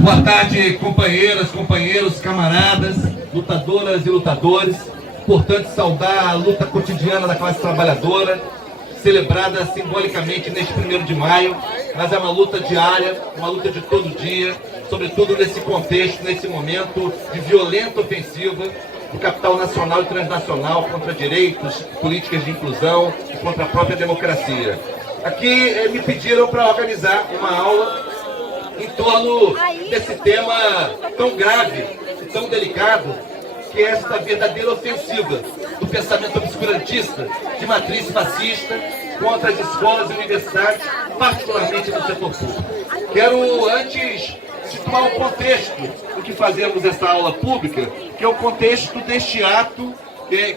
Boa tarde, companheiras, companheiros, camaradas, lutadoras e lutadores. Importante saudar a luta cotidiana da classe trabalhadora, celebrada simbolicamente neste 1º de maio, mas é uma luta diária, uma luta de todo dia, sobretudo nesse contexto, nesse momento de violenta ofensiva do capital nacional e transnacional contra direitos, políticas de inclusão e contra a própria democracia. Aqui me pediram para organizar uma aula em torno desse tema tão grave e tão delicado, que é esta verdadeira ofensiva do pensamento obscurantista de matriz fascista contra as escolas e universidades, particularmente no setor público. Quero antes situar o contexto do que fazemos essa aula pública, que é o contexto deste ato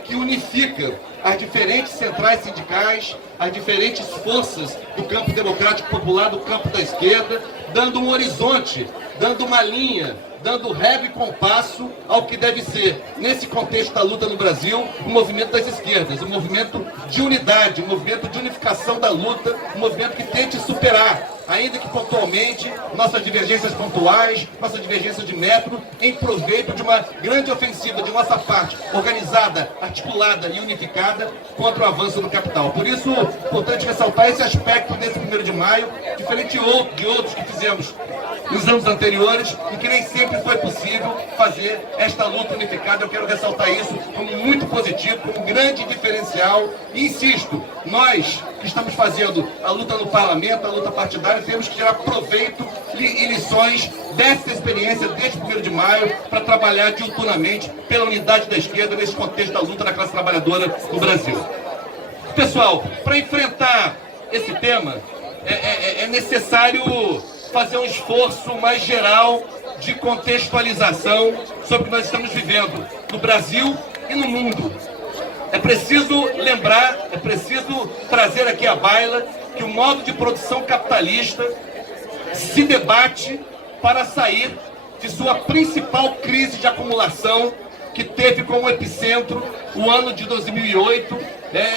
que unifica as diferentes centrais sindicais, as diferentes forças do campo democrático popular, do campo da esquerda, dando um horizonte, dando uma linha, dando régua e compasso ao que deve ser, nesse contexto da luta no Brasil, o movimento das esquerdas, um movimento de unidade, um movimento de unificação da luta, um movimento que tente superar, ainda que pontualmente, nossas divergências pontuais, nossas divergências de método, em proveito de uma grande ofensiva de nossa parte, organizada, articulada e unificada, contra o avanço do capital. Por isso, é importante ressaltar esse aspecto nesse 1º de maio, diferente de outros que fizemos nos anos anteriores, e que nem sempre foi possível fazer esta luta unificada. Eu quero ressaltar isso como muito positivo, como grande diferencial. E insisto, nós que estamos fazendo a luta no parlamento, a luta partidária, temos que tirar proveito e lições dessa experiência deste 1º de maio para trabalhar diuturnamente pela unidade da esquerda nesse contexto da luta da classe trabalhadora no Brasil. Pessoal, para enfrentar esse tema, é necessário fazer um esforço mais geral de contextualização sobre o que nós estamos vivendo no Brasil e no mundo. É preciso lembrar, é preciso trazer aqui à baila que o modo de produção capitalista se debate para sair de sua principal crise de acumulação, que teve como epicentro o ano de 2008,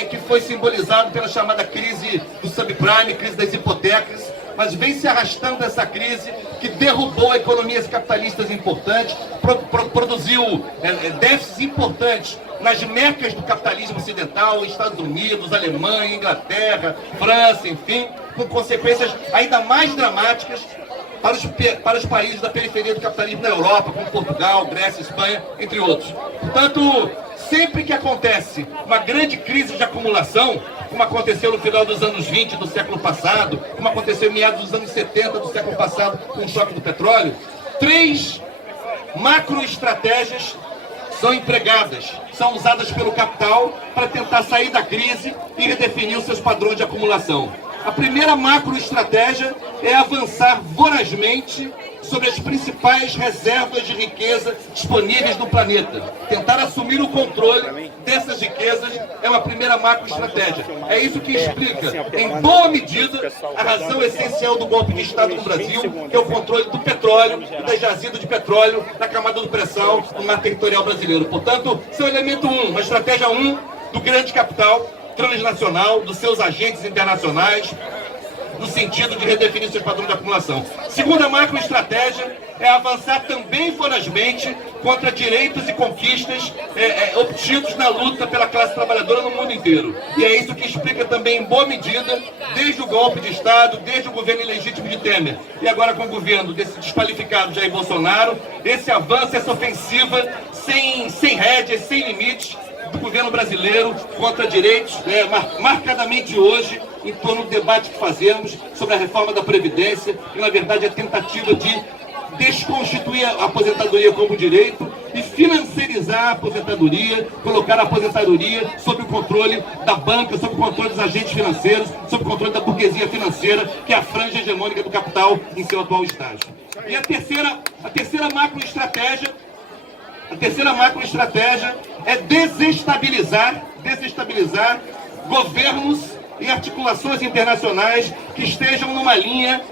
que foi simbolizado pela chamada crise do subprime, crise das hipotecas, mas vem se arrastando essa crise que derrubou economias capitalistas importantes, produziu déficits importantes nas mecas do capitalismo ocidental, Estados Unidos, Alemanha, Inglaterra, França, enfim, com consequências ainda mais dramáticas para os países da periferia do capitalismo na Europa, como Portugal, Grécia, Espanha, entre outros. Portanto, sempre que acontece uma grande crise de acumulação, como aconteceu no final dos anos 20 do século passado, como aconteceu em meados dos anos 70 do século passado com o choque do petróleo, 3 macroestratégias são empregadas, são usadas pelo capital para tentar sair da crise e redefinir os seus padrões de acumulação. A primeira macroestratégia é avançar vorazmente sobre as principais reservas de riqueza disponíveis no planeta. Tentar assumir o controle dessas riquezas é uma primeira macroestratégia. É isso que explica, em boa medida, a razão essencial do golpe de Estado no Brasil, que é o controle do petróleo e das jazidas de petróleo na camada do pré-sal no mar territorial brasileiro. Portanto, esse é o elemento 1, uma estratégia 1 do grande capital transnacional, dos seus agentes internacionais, no sentido de redefinir seus padrões de acumulação. Segunda macroestratégia é avançar também vorazmente contra direitos e conquistas obtidos na luta pela classe trabalhadora no mundo inteiro. E é isso que explica também, em boa medida, desde o golpe de Estado, desde o governo ilegítimo de Temer, e agora com o governo desse desqualificado Jair Bolsonaro, esse avanço, essa ofensiva sem rédeas, sem limites, do governo brasileiro contra direitos, marcadamente hoje, em torno do debate que fazemos sobre a reforma da Previdência, e na verdade a tentativa de desconstituir a aposentadoria como direito e financiarizar a aposentadoria, colocar a aposentadoria sob o controle da banca, sob o controle dos agentes financeiros, sob o controle da burguesia financeira, que é a franja hegemônica do capital em seu atual estágio. E a terceira macroestratégia é desestabilizar governos e articulações internacionais que estejam numa linha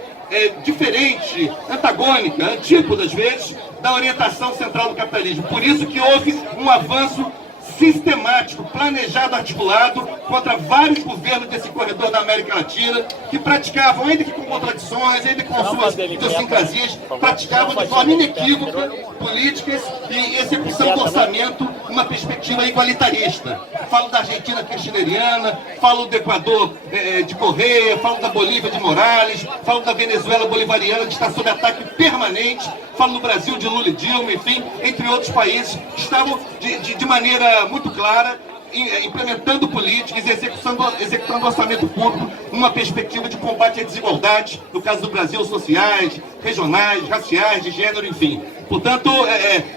diferente, antagônica, antípoda às vezes, da orientação central do capitalismo. Por isso que houve um avanço sistemático, planejado, articulado contra vários governos desse corredor da América Latina que praticavam, ainda que com contradições, ainda com suas idiosincrasias, praticavam de forma inequívoca políticas e execução do orçamento numa perspectiva igualitarista. Falo da Argentina kirchneriana, falo do Equador de Correia, falo da Bolívia de Morales, falo da Venezuela bolivariana que está sob ataque permanente, falo do Brasil de Lula e Dilma, enfim, entre outros países que estavam de maneira muito clara implementando políticas e executando orçamento público numa perspectiva de combate à desigualdade, no caso do Brasil, sociais, regionais, raciais, de gênero, enfim. Portanto,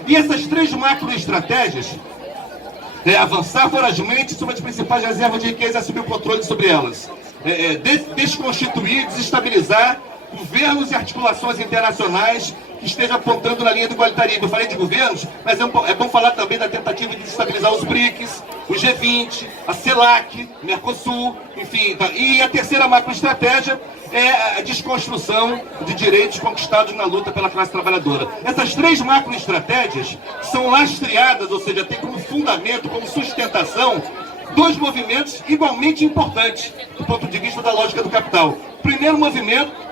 e essas três macroestratégias, avançar forazmente sobre as principais reservas de riqueza e assumir o controle sobre elas, desconstituir, desestabilizar governos e articulações internacionais que estejam apontando na linha do igualitarismo. Eu falei de governos, mas é bom falar também da tentativa de desestabilizar os BRICS, o G20, a CELAC, Mercosul, enfim. E a terceira macroestratégia é a desconstrução de direitos conquistados na luta pela classe trabalhadora. Essas três macroestratégias são lastreadas, ou seja, têm como fundamento, como sustentação, dois movimentos igualmente importantes do ponto de vista da lógica do capital. O primeiro movimento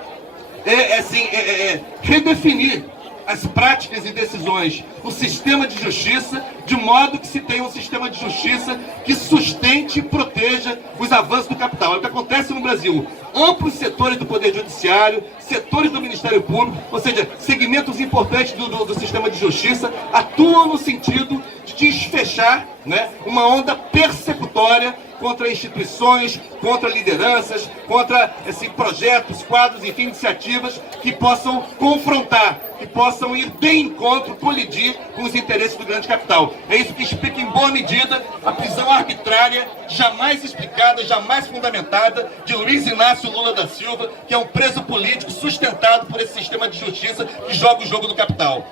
redefinir as práticas e decisões no sistema de justiça, de modo que se tenha um sistema de justiça que sustente e proteja os avanços do capital. É o que acontece no Brasil. Amplos setores do Poder Judiciário, setores do Ministério Público, ou seja, segmentos importantes do sistema de justiça, atuam no sentido de desfechar, né, uma onda persecutória contra instituições, contra lideranças, contra projetos, quadros, enfim, iniciativas que possam confrontar, que possam ir de encontro, colidir com os interesses do grande capital. É isso que explica em boa medida a prisão arbitrária, jamais explicada, jamais fundamentada, de Luiz Inácio Lula da Silva, que é um preso político sustentado por esse sistema de justiça que joga o jogo do capital.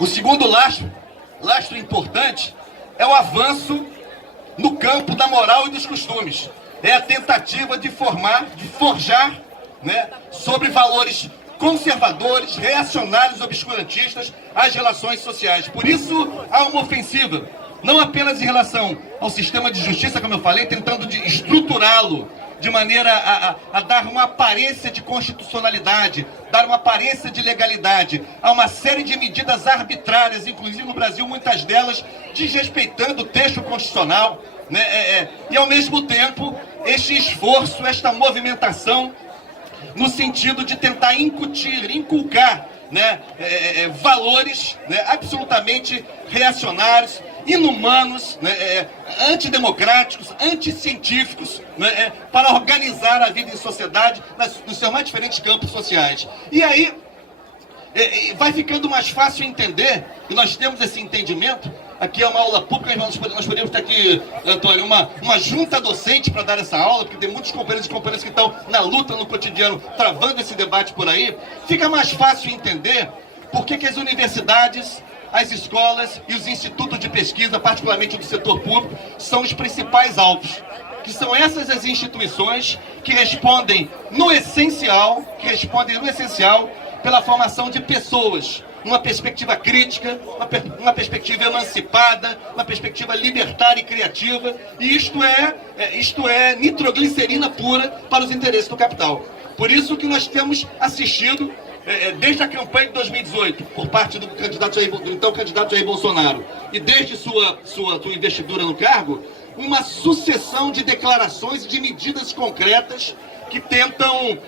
O segundo lastro importante é o avanço no campo da moral e dos costumes. É a tentativa de forjar, né, sobre valores conservadores, reacionários, obscurantistas, as relações sociais. Por isso, há uma ofensiva, não apenas em relação ao sistema de justiça, como eu falei, tentando estruturá-lo de maneira a dar uma aparência de constitucionalidade, dar uma aparência de legalidade. Há uma série de medidas arbitrárias, inclusive no Brasil, muitas delas desrespeitando o texto constitucional, né? E ao mesmo tempo, este esforço, esta movimentação, no sentido de tentar inculcar, né, valores, né, absolutamente reacionários, inumanos, né, antidemocráticos, anticientíficos, né, para organizar a vida em sociedade nos seus mais diferentes campos sociais. E aí vai ficando mais fácil entender, e nós temos esse entendimento. Aqui é uma aula pública, nós poderíamos ter aqui, Antônio, uma junta docente para dar essa aula, porque tem muitos companheiros e companheiras que estão na luta no cotidiano, travando esse debate por aí. Fica mais fácil entender por que as universidades, as escolas e os institutos de pesquisa, particularmente do setor público, são os principais alvos. Que são essas as instituições que respondem no essencial, pela formação de pessoas, uma perspectiva crítica, uma perspectiva emancipada, uma perspectiva libertária e criativa, e isto é nitroglicerina pura para os interesses do capital. Por isso que nós temos assistido, desde a campanha de 2018, por parte do então candidato Jair Bolsonaro, e desde sua investidura no cargo, uma sucessão de declarações e de medidas concretas que tentam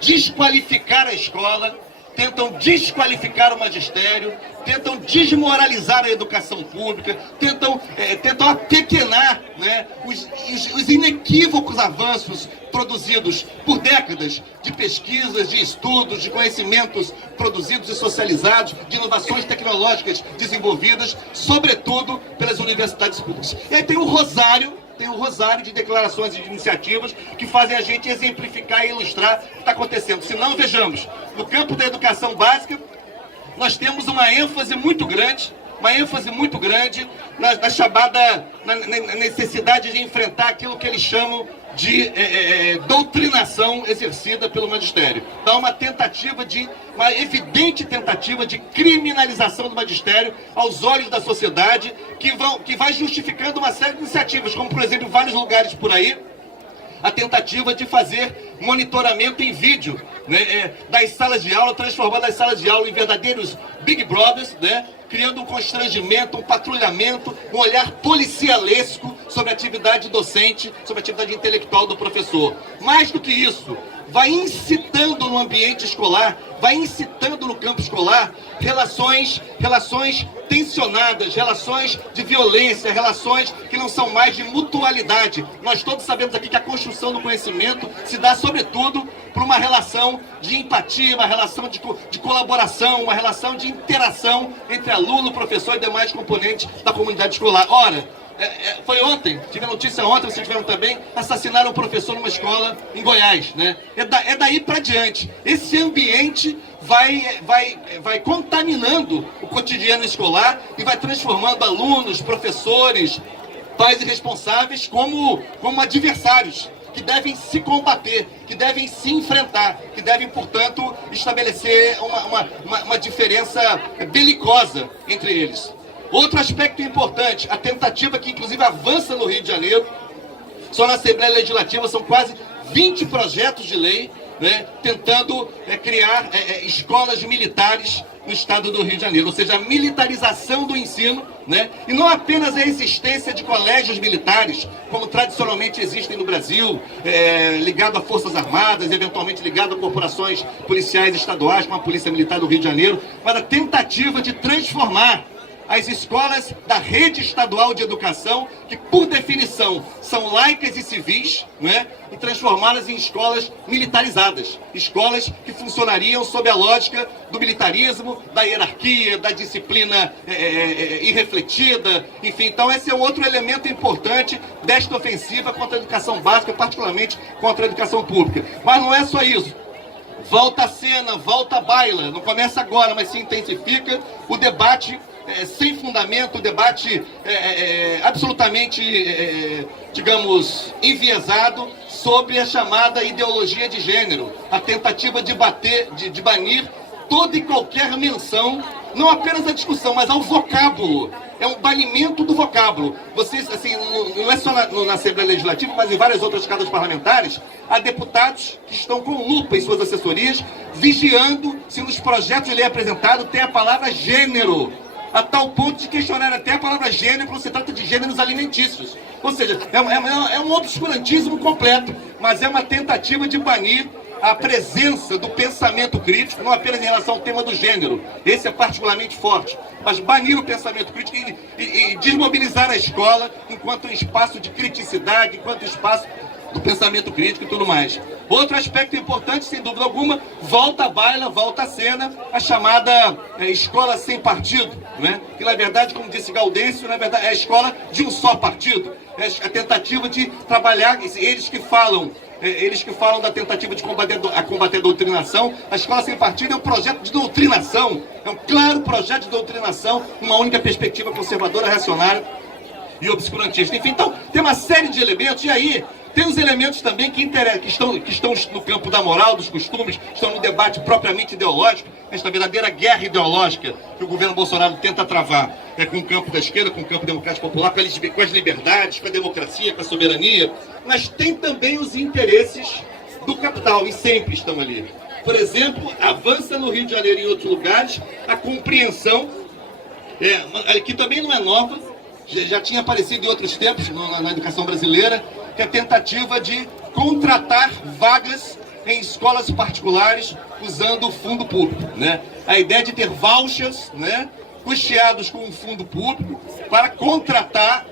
desqualificar a escola, tentam desqualificar o magistério, tentam desmoralizar a educação pública, tentam apequenar, né, os inequívocos avanços produzidos por décadas de pesquisas, de estudos, de conhecimentos produzidos e socializados, de inovações tecnológicas desenvolvidas, sobretudo pelas universidades públicas. E aí tem um rosário de declarações e de iniciativas que fazem a gente exemplificar e ilustrar o que está acontecendo. Se não, vejamos, no campo da educação básica, nós temos uma ênfase muito grande uma ênfase muito grande na chamada, na necessidade de enfrentar aquilo que eles chamam de doutrinação exercida pelo magistério. Então, uma evidente tentativa de criminalização do magistério aos olhos da sociedade, que vai justificando uma série de iniciativas, como, por exemplo, em vários lugares por aí, a tentativa de fazer monitoramento em vídeo, né, das salas de aula, transformando as salas de aula em verdadeiros Big Brothers, né, criando um constrangimento, um patrulhamento, um olhar policialesco sobre a atividade docente, sobre a atividade intelectual do professor. Mais do que isso, vai incitando no ambiente escolar, vai incitando no campo escolar relações tensionadas, relações de violência, relações que não são mais de mutualidade. Nós todos sabemos aqui que a construção do conhecimento se dá, sobretudo, por uma relação de empatia, uma relação de colaboração, uma relação de interação entre aluno, professor e demais componentes da comunidade escolar. Ora, foi ontem, tive a notícia ontem, vocês tiveram também, assassinaram um professor numa escola em Goiás, né? É daí para diante. Esse ambiente vai contaminando o cotidiano escolar e vai transformando alunos, professores, pais e responsáveis como adversários, que devem se combater, que devem se enfrentar, que devem, portanto, estabelecer uma diferença belicosa entre eles. Outro aspecto importante, a tentativa que inclusive avança no Rio de Janeiro, só na Assembleia Legislativa são quase 20 projetos de lei, né, tentando criar escolas militares no estado do Rio de Janeiro, ou seja, a militarização do ensino, né, e não apenas a existência de colégios militares, como tradicionalmente existem no Brasil, ligado a forças armadas, eventualmente ligado a corporações policiais estaduais, como a Polícia Militar do Rio de Janeiro, mas a tentativa de transformar as escolas da rede estadual de educação, que por definição são laicas e civis, né, e transformá-las em escolas militarizadas. Escolas que funcionariam sob a lógica do militarismo, da hierarquia, da disciplina irrefletida, enfim. Então esse é um outro elemento importante desta ofensiva contra a educação básica, particularmente contra a educação pública. Mas não é só isso. Volta a cena, volta a baila. Não começa agora, mas se intensifica o debate sem fundamento, o debate absolutamente, digamos, enviesado sobre a chamada ideologia de gênero, a tentativa de banir toda e qualquer menção, não apenas à discussão, mas ao vocábulo. É um banimento do vocábulo. Vocês, assim, não é só na Assembleia Legislativa, mas em várias outras casas parlamentares, há deputados que estão com lupa em suas assessorias, vigiando se nos projetos de lei apresentados tem a palavra gênero, a tal ponto de questionar até a palavra gênero quando se trata de gêneros alimentícios. Ou seja, é um obscurantismo completo, mas é uma tentativa de banir a presença do pensamento crítico, não apenas em relação ao tema do gênero, esse é particularmente forte, mas banir o pensamento crítico e desmobilizar a escola enquanto um espaço de criticidade, enquanto espaço do pensamento crítico e tudo mais. Outro aspecto importante, sem dúvida alguma, volta a baila, volta a cena, a chamada escola sem partido, né? Que na verdade, como disse Gaudêncio, na verdade é a escola de um só partido, é a tentativa de trabalhar, eles que falam da tentativa de combater a doutrinação. A escola sem partido é um projeto de doutrinação, é um claro projeto de doutrinação, uma única perspectiva conservadora, reacionária e obscurantista. Enfim, então tem uma série de elementos, e aí tem os elementos também que estão no campo da moral, dos costumes, estão no debate propriamente ideológico, esta verdadeira guerra ideológica que o governo Bolsonaro tenta travar com o campo da esquerda, com o campo democrático popular, com as liberdades, com a democracia, com a soberania, mas tem também os interesses do capital, e sempre estão ali. Por exemplo, avança no Rio de Janeiro e em outros lugares a compreensão, que também não é nova, já tinha aparecido em outros tempos na educação brasileira, que é a tentativa de contratar vagas em escolas particulares usando o fundo público, né? A ideia de ter vouchers, né, custeados com o fundo público para contratar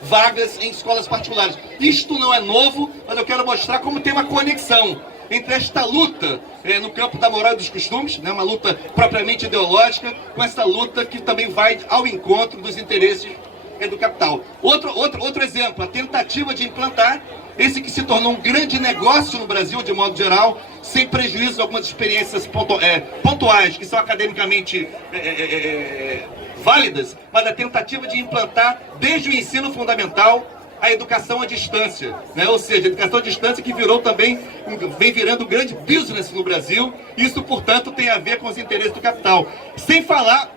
vagas em escolas particulares. Isto não é novo, mas eu quero mostrar como tem uma conexão entre esta luta no campo da moral e dos costumes, né, uma luta propriamente ideológica, com essa luta que também vai ao encontro dos interesses é do capital. Outro exemplo, a tentativa de implantar esse que se tornou um grande negócio no Brasil, de modo geral, sem prejuízo de algumas experiências pontuais, que são academicamente válidas, mas a tentativa de implantar, desde o ensino fundamental, a educação à distância, né? Ou seja, a educação à distância que virou também, vem virando um grande business no Brasil. Isso, portanto, tem a ver com os interesses do capital. Sem falar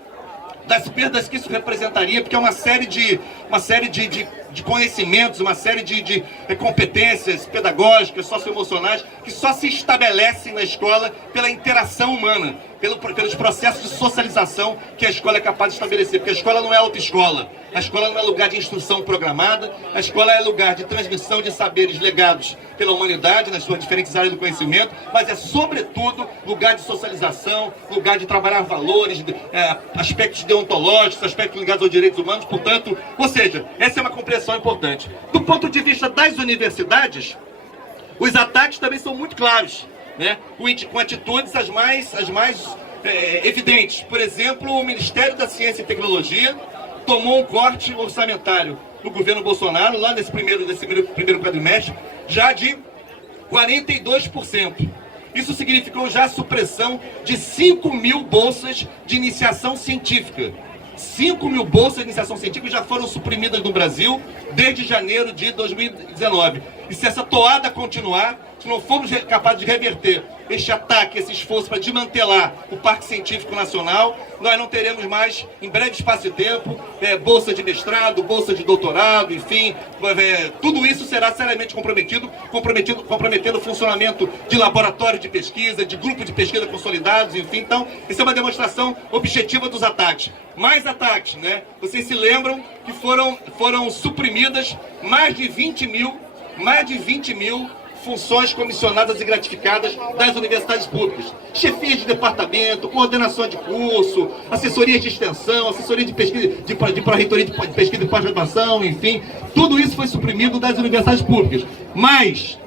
das perdas que isso representaria, porque é uma série de conhecimentos, uma série de competências pedagógicas, socioemocionais, que só se estabelecem na escola pela interação humana, pelos processos de socialização que a escola é capaz de estabelecer. Porque a escola não é autoescola, a escola não é lugar de instrução programada, a escola é lugar de transmissão de saberes legados pela humanidade, nas suas diferentes áreas do conhecimento, mas é, sobretudo, lugar de socialização, lugar de trabalhar valores, aspectos deontológicos, aspectos ligados aos direitos humanos. Portanto, ou seja, essa é uma compreensão importante. Do ponto de vista das universidades, os ataques também são muito claros, né? Com atitudes as mais evidentes. Por exemplo, o Ministério da Ciência e Tecnologia tomou um corte orçamentário no governo Bolsonaro, lá nesse primeiro quadrimestre, já de 42%. Isso significou já a supressão de 5 mil bolsas de iniciação científica. 5 mil bolsas de iniciação científica já foram suprimidas no Brasil desde janeiro de 2019. E se essa toada continuar, se não formos capazes de reverter este ataque, esse esforço para desmantelar o Parque Científico Nacional, nós não teremos mais, em breve espaço de tempo, bolsa de mestrado, bolsa de doutorado, enfim, tudo isso será seriamente comprometendo o funcionamento de laboratório de pesquisa, de grupo de pesquisa consolidados, enfim. Então, isso é uma demonstração objetiva dos ataques. Mais ataques, né? Vocês se lembram que foram suprimidas mais de 20 mil funções comissionadas e gratificadas das universidades públicas. Chefias de departamento, coordenação de curso, assessorias de extensão, assessoria de pesquisa, de pró-reitoria de pesquisa e pós-graduação, enfim. Tudo isso foi suprimido das universidades públicas. Mas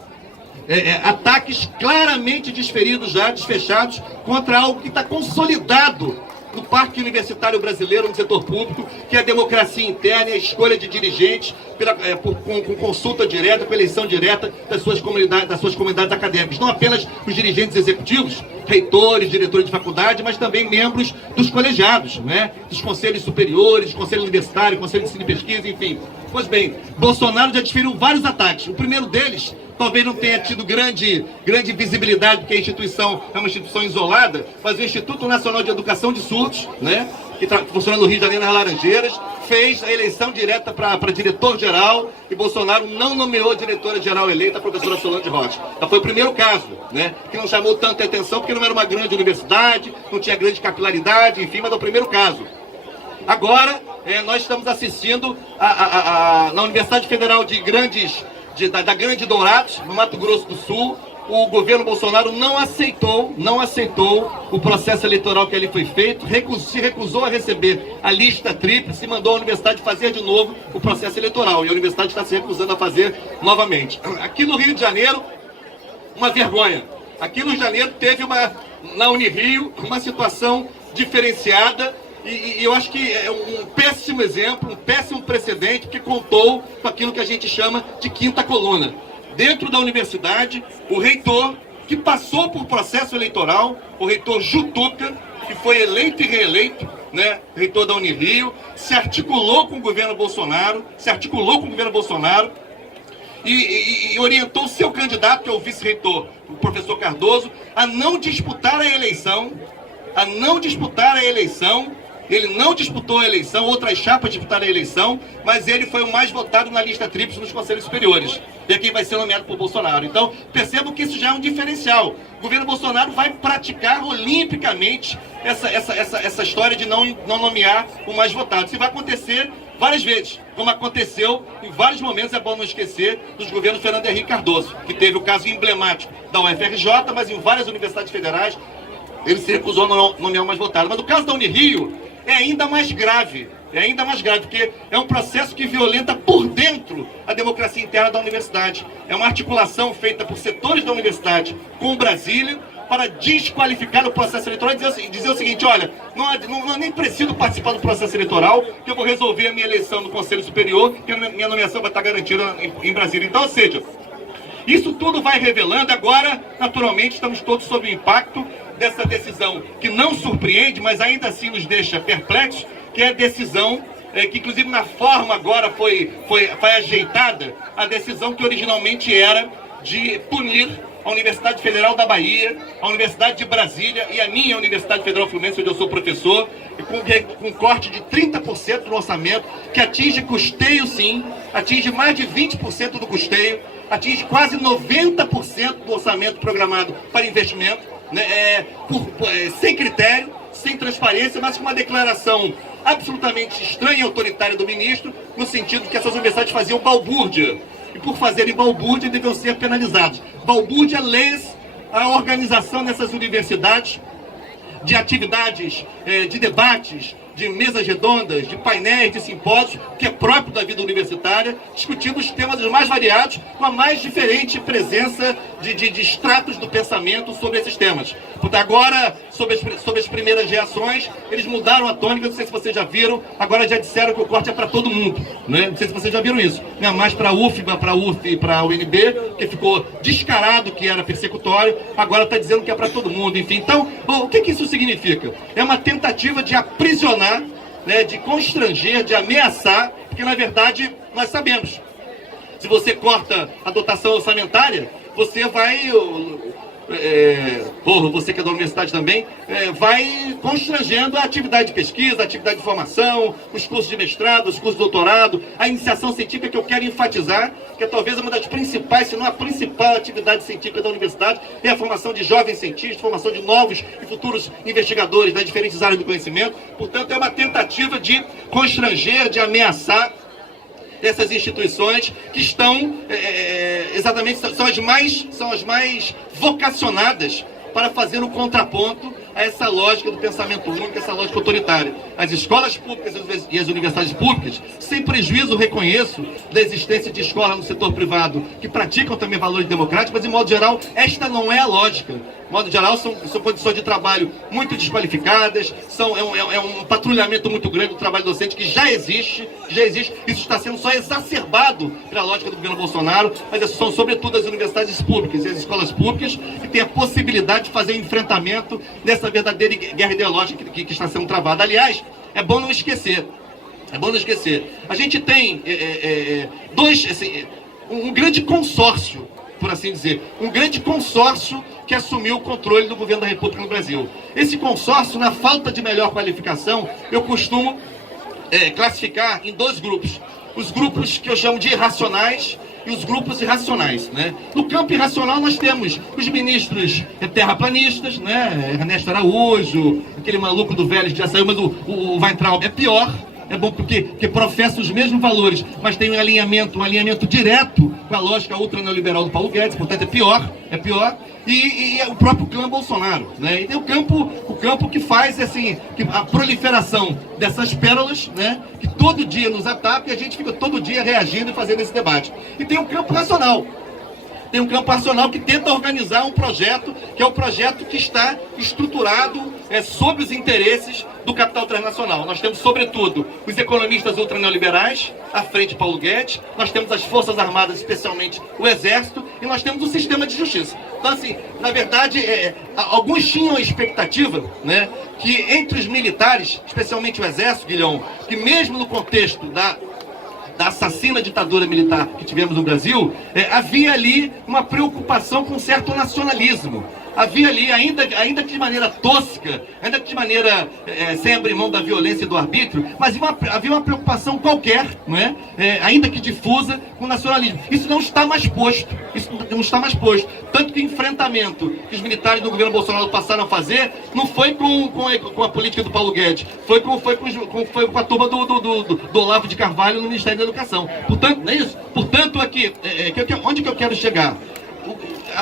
ataques claramente desfechados contra algo que está consolidado no parque universitário brasileiro, no setor público, que é a democracia interna e a escolha de dirigentes com consulta direta, com eleição direta das suas comunidades acadêmicas. Não apenas os dirigentes executivos, reitores, diretores de faculdade, mas também membros dos colegiados, né? Dos conselhos superiores, conselho universitário, conselho de ensino e pesquisa, enfim. Pois bem, Bolsonaro já desferiu vários ataques. O primeiro deles talvez não tenha tido grande visibilidade, porque a instituição é uma instituição isolada, mas o Instituto Nacional de Educação de Surdos, né, que funciona no Rio de Janeiro, nas Laranjeiras, fez a eleição direta para diretor-geral, e Bolsonaro não nomeou a diretora-geral eleita, a professora Solange Rocha. Então foi o primeiro caso, né, que não chamou tanta atenção, porque não era uma grande universidade, não tinha grande capilaridade, enfim, mas é o primeiro caso. Agora, nós estamos assistindo na Universidade Federal da Grande Dourados, no Mato Grosso do Sul, o governo Bolsonaro não aceitou o processo eleitoral que ali foi feito, se recusou a receber a lista tríplice e mandou a universidade fazer de novo o processo eleitoral. E a universidade está se recusando a fazer novamente. Aqui no Rio de Janeiro, uma vergonha. Aqui no Rio de Janeiro teve na Unirio uma situação diferenciada, e eu acho que é um péssimo exemplo, um péssimo precedente, que contou com aquilo que a gente chama de quinta coluna. Dentro da universidade, o reitor, que passou por processo eleitoral, o reitor Jutuca, que foi eleito e reeleito, né, reitor da Unirio, se articulou com o governo Bolsonaro, e orientou o seu candidato, que é o vice-reitor, o professor Cardoso, a não disputar a eleição. Ele não disputou a eleição, outras chapas disputaram a eleição, mas ele foi o mais votado na lista tríplice nos conselhos superiores. E é quem vai ser nomeado por Bolsonaro. Então, percebam que isso já é um diferencial. O governo Bolsonaro vai praticar olimpicamente essa história de não nomear o mais votado. Isso vai acontecer várias vezes, como aconteceu em vários momentos, é bom não esquecer, dos governos Fernando Henrique Cardoso, que teve o caso emblemático da UFRJ, mas em várias universidades federais ele se recusou a nomear o mais votado. Mas o caso da Unirio é ainda mais grave, porque é um processo que violenta por dentro a democracia interna da universidade. É uma articulação feita por setores da universidade com Brasília, para desqualificar o processo eleitoral e dizer o seguinte: olha, não nem preciso participar do processo eleitoral, que eu vou resolver a minha eleição no Conselho Superior, que a minha nomeação vai estar garantida em Brasília. Então, ou seja, isso tudo vai revelando. Agora, naturalmente, estamos todos sob o impacto dessa decisão que não surpreende, mas ainda assim nos deixa perplexos, que é a decisão que inclusive na forma agora foi ajeitada, a decisão que originalmente era de punir a Universidade Federal da Bahia, a Universidade de Brasília e a minha Universidade Federal Fluminense, onde eu sou professor, com corte de 30% do orçamento, que atinge custeio sim, atinge mais de 20% do custeio, atinge quase 90% do orçamento programado para investimento, né, sem critério, sem transparência, mas com uma declaração absolutamente estranha e autoritária do ministro, no sentido que essas universidades faziam balbúrdia. E por fazerem balbúrdia, deviam ser penalizados. Balbúrdia lês a organização dessas universidades de atividades, de debates, de mesas redondas, de painéis, de simpósios, que é próprio da vida universitária, discutindo os temas mais variados, com a mais diferente presença de estratos do pensamento sobre esses temas. Porque agora, sobre as primeiras reações, eles mudaram a tônica, não sei se vocês já viram, agora já disseram que o corte é para todo mundo, né? Não sei se vocês já viram isso. Não é mais para a UFBA, para a UF e para a UNB, que ficou descarado que era persecutório, agora está dizendo que é para todo mundo, enfim. Então, o que isso significa? É uma tentativa de aprisionar, né, de constranger, de ameaçar, porque na verdade nós sabemos, se você corta a dotação orçamentária, você vai, você que é da universidade também, vai constrangendo a atividade de pesquisa, a atividade de formação, os cursos de mestrado, os cursos de doutorado, a iniciação científica, que eu quero enfatizar, que é talvez uma das principais, se não a principal atividade científica da universidade, é a formação de jovens cientistas, formação de novos e futuros investigadores das diferentes áreas do conhecimento. Portanto, é uma tentativa de constranger, de ameaçar essas instituições que estão, exatamente, são as mais vocacionadas para fazer o contraponto a essa lógica do pensamento único, essa lógica autoritária. As escolas públicas e as universidades públicas, sem prejuízo, reconheço da existência de escolas no setor privado que praticam também valores democráticos, mas, de modo geral, esta não é a lógica. De modo geral, são condições de trabalho muito desqualificadas, é um patrulhamento muito grande do trabalho docente que já existe. Isso está sendo só exacerbado pela lógica do governo Bolsonaro, mas são, sobretudo, as universidades públicas e as escolas públicas que têm a possibilidade de fazer enfrentamento dessa verdadeira guerra ideológica que está sendo travada. Aliás, é bom não esquecer. A gente tem um grande consórcio, por assim dizer, um grande consórcio que assumiu o controle do governo da República no Brasil. Esse consórcio, na falta de melhor qualificação, eu costumo classificar em dois grupos. Os grupos que eu chamo de irracionais e os grupos irracionais, né? No campo irracional nós temos os ministros terraplanistas, né? Ernesto Araújo, aquele maluco do Vélez que já saiu, mas o Weintraub é pior. É bom porque professa os mesmos valores, mas tem um alinhamento direto com a lógica ultra-neoliberal do Paulo Guedes, portanto é pior. E o próprio clã Bolsonaro, né? E tem o campo que faz assim, a proliferação dessas pérolas, né? Que todo dia nos ataca e a gente fica todo dia reagindo e fazendo esse debate. E tem o campo racional. Tem um campo racional que tenta organizar um projeto, que é o projeto que está estruturado sob os interesses do capital transnacional. Nós temos, sobretudo, os economistas ultraneoliberais, à frente de Paulo Guedes, nós temos as Forças Armadas, especialmente o Exército, e nós temos o sistema de justiça. Então, assim, na verdade, alguns tinham a expectativa, né, que entre os militares, especialmente o Exército, Guilhão, que mesmo no contexto da assassina ditadura militar que tivemos no Brasil, havia ali uma preocupação com um certo nacionalismo. Havia ali, ainda que de maneira tosca, ainda que de maneira sem abrir mão da violência e do arbítrio, mas havia uma preocupação qualquer, não é? Ainda que difusa, com o nacionalismo. Isso não está mais posto. Tanto que o enfrentamento que os militares do governo Bolsonaro passaram a fazer não foi com a política do Paulo Guedes, foi com a turma do Olavo de Carvalho no Ministério da Educação. Portanto, não é isso? Portanto, aqui, onde que eu quero chegar?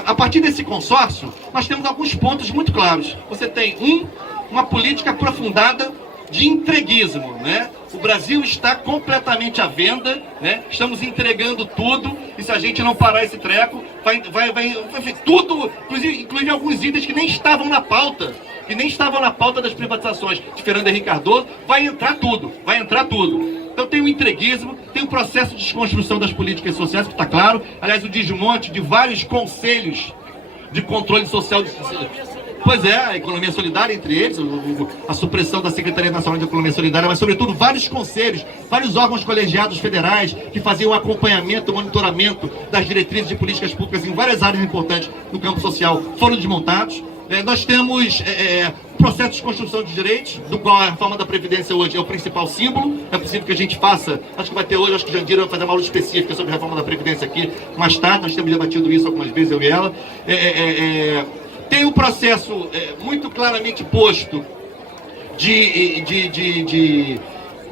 A partir desse consórcio, nós temos alguns pontos muito claros. Você tem uma política aprofundada de entreguismo, né? O Brasil está completamente à venda, né? Estamos entregando tudo, e se a gente não parar esse treco, vai tudo, inclusive alguns itens que nem estavam na pauta, das privatizações de Fernando Henrique Cardoso, vai entrar tudo. Então tem o entreguismo, tem o processo de desconstrução das políticas sociais, que está claro, aliás, o desmonte de vários conselhos de controle social. Pois é, a economia solidária, entre eles, a supressão da Secretaria Nacional de Economia Solidária, mas sobretudo vários conselhos, vários órgãos colegiados federais que faziam o acompanhamento, o monitoramento das diretrizes de políticas públicas em várias áreas importantes no campo social, foram desmontados. Nós temos o processo de construção de direitos, do qual a reforma da Previdência hoje é o principal símbolo. É possível que a gente faça, acho que vai ter hoje, acho que o Jandira vai fazer uma aula específica sobre a reforma da Previdência aqui mais tarde, nós temos debatido isso algumas vezes, eu e ela. Tem um processo muito claramente posto de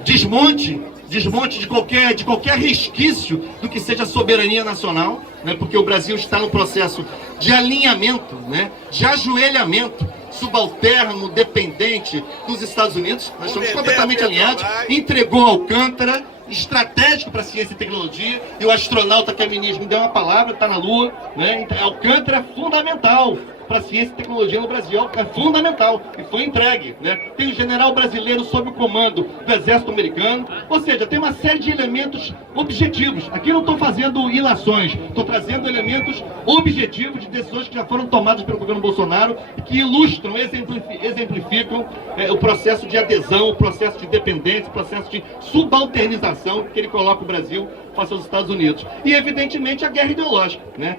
desmonte de qualquer resquício do que seja soberania nacional, né? Porque o Brasil está no processo de alinhamento, né? De ajoelhamento subalterno, dependente dos Estados Unidos. Nós estamos completamente alinhados. Entregou Alcântara, estratégico para ciência e tecnologia, e o astronauta que a ministra me deu uma palavra, está na Lua, né? Alcântara é fundamental para ciência e tecnologia no Brasil, é fundamental, e foi entregue, né? Tem o general brasileiro sob o comando do exército americano, ou seja, tem uma série de elementos objetivos. Aqui eu não estou fazendo ilações, estou trazendo elementos objetivos de decisões que já foram tomadas pelo governo Bolsonaro, que ilustram, exemplificam o processo de adesão, o processo de dependência, o processo de subalternização que ele coloca o Brasil face aos Estados Unidos. E, evidentemente, a guerra ideológica, né?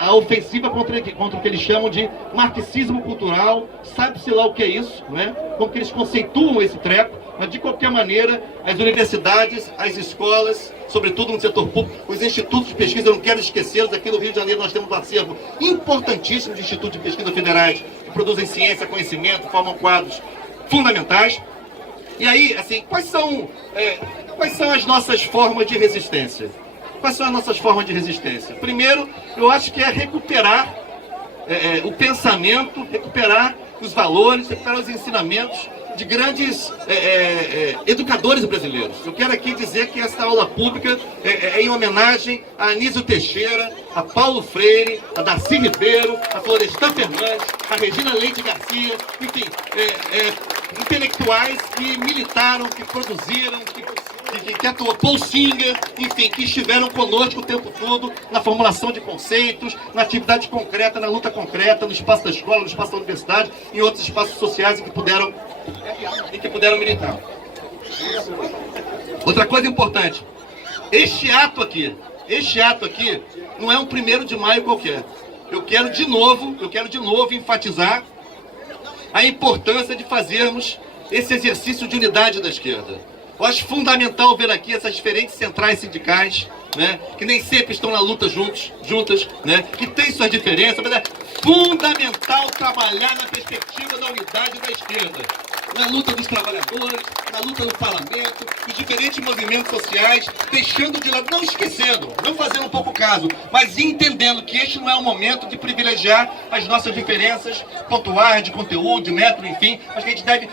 A ofensiva contra o que eles chamam de marxismo cultural, sabe-se lá o que é isso, né? Como que eles conceituam esse treco, mas, de qualquer maneira, as universidades, as escolas, sobretudo no setor público, os institutos de pesquisa, eu não quero esquecê-los. Aqui no Rio de Janeiro nós temos um acervo importantíssimo de institutos de pesquisa federais que produzem ciência, conhecimento, formam quadros fundamentais. E aí, assim, quais são as nossas formas de resistência? Quais são as nossas formas de resistência? Primeiro, eu acho que é recuperar o pensamento, recuperar os valores, recuperar os ensinamentos de grandes educadores brasileiros. Eu quero aqui dizer que essa aula pública é em homenagem a Anísio Teixeira, a Paulo Freire, a Darcy Ribeiro, a Florestan Fernandes, a Regina Leite Garcia, enfim, intelectuais que militaram, que produziram, que atuou, Paul Singer, enfim, que estiveram conosco o tempo todo na formulação de conceitos, na atividade concreta, na luta concreta, no espaço da escola, no espaço da universidade, em outros espaços sociais em que puderam militar. Outra coisa importante, este ato aqui não é um 1º de maio qualquer. Eu quero de novo enfatizar a importância de fazermos esse exercício de unidade da esquerda. Eu acho fundamental ver aqui essas diferentes centrais sindicais, né, que nem sempre estão na luta juntas, né, que tem suas diferenças, mas é fundamental trabalhar na perspectiva da unidade da esquerda, na luta dos trabalhadores, na luta no parlamento, os diferentes movimentos sociais, deixando de lado, não esquecendo, não fazendo pouco caso, mas entendendo que este não é o momento de privilegiar as nossas diferenças pontuais, de conteúdo, de método, enfim, mas que a gente deve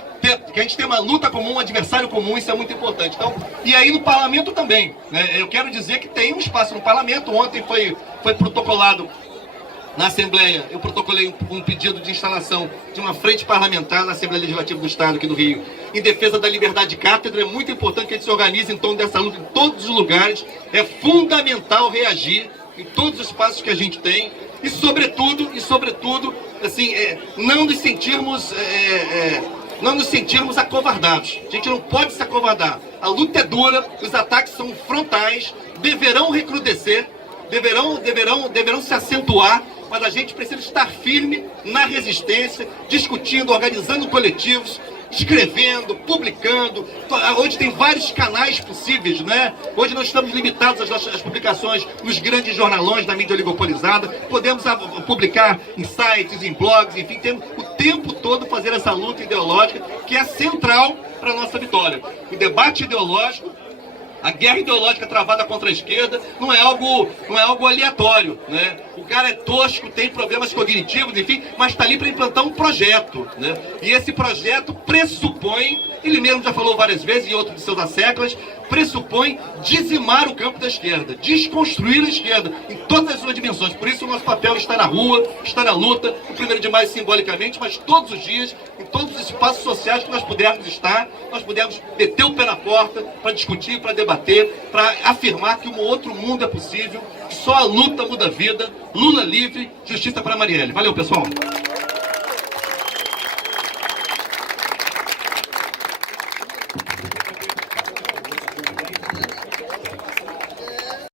que a gente tem uma luta comum, um adversário comum, isso é muito importante. Então, e aí no parlamento também, né? Eu quero dizer que tem um espaço no parlamento. Ontem foi protocolado na Assembleia, eu protocolei um pedido de instalação de uma frente parlamentar na Assembleia Legislativa do Estado aqui do Rio, em defesa da liberdade de cátedra. É muito importante que a gente se organize em torno dessa luta em todos os lugares. É fundamental reagir em todos os espaços que a gente tem e sobretudo, assim, não nos sentirmos acovardados. A gente não pode se acovardar. A luta é dura, os ataques são frontais, deverão recrudescer, deverão se acentuar, mas a gente precisa estar firme na resistência, discutindo, organizando coletivos, escrevendo, publicando. Hoje tem vários canais possíveis, né? Hoje nós estamos limitados às publicações nos grandes jornalões da mídia oligopolizada. Podemos publicar em sites, em blogs, enfim, temos o tempo todo fazer essa luta ideológica que é central para a nossa vitória. O debate ideológico A guerra ideológica travada contra a esquerda não é algo aleatório, né? O cara é tosco, tem problemas cognitivos, enfim, mas está ali para implantar um projeto, né? E esse projeto pressupõe, ele mesmo já falou várias vezes em outros de seus asseclas, pressupõe dizimar o campo da esquerda, desconstruir a esquerda em todas as suas dimensões. Por isso o nosso papel está na rua, está na luta, o 1º de maio simbolicamente, mas todos os dias, em todos os espaços sociais que nós pudermos estar, nós pudermos meter o pé na porta para discutir, para debater, para afirmar que um outro mundo é possível, que só a luta muda a vida. Lula livre, justiça para Marielle. Valeu, pessoal!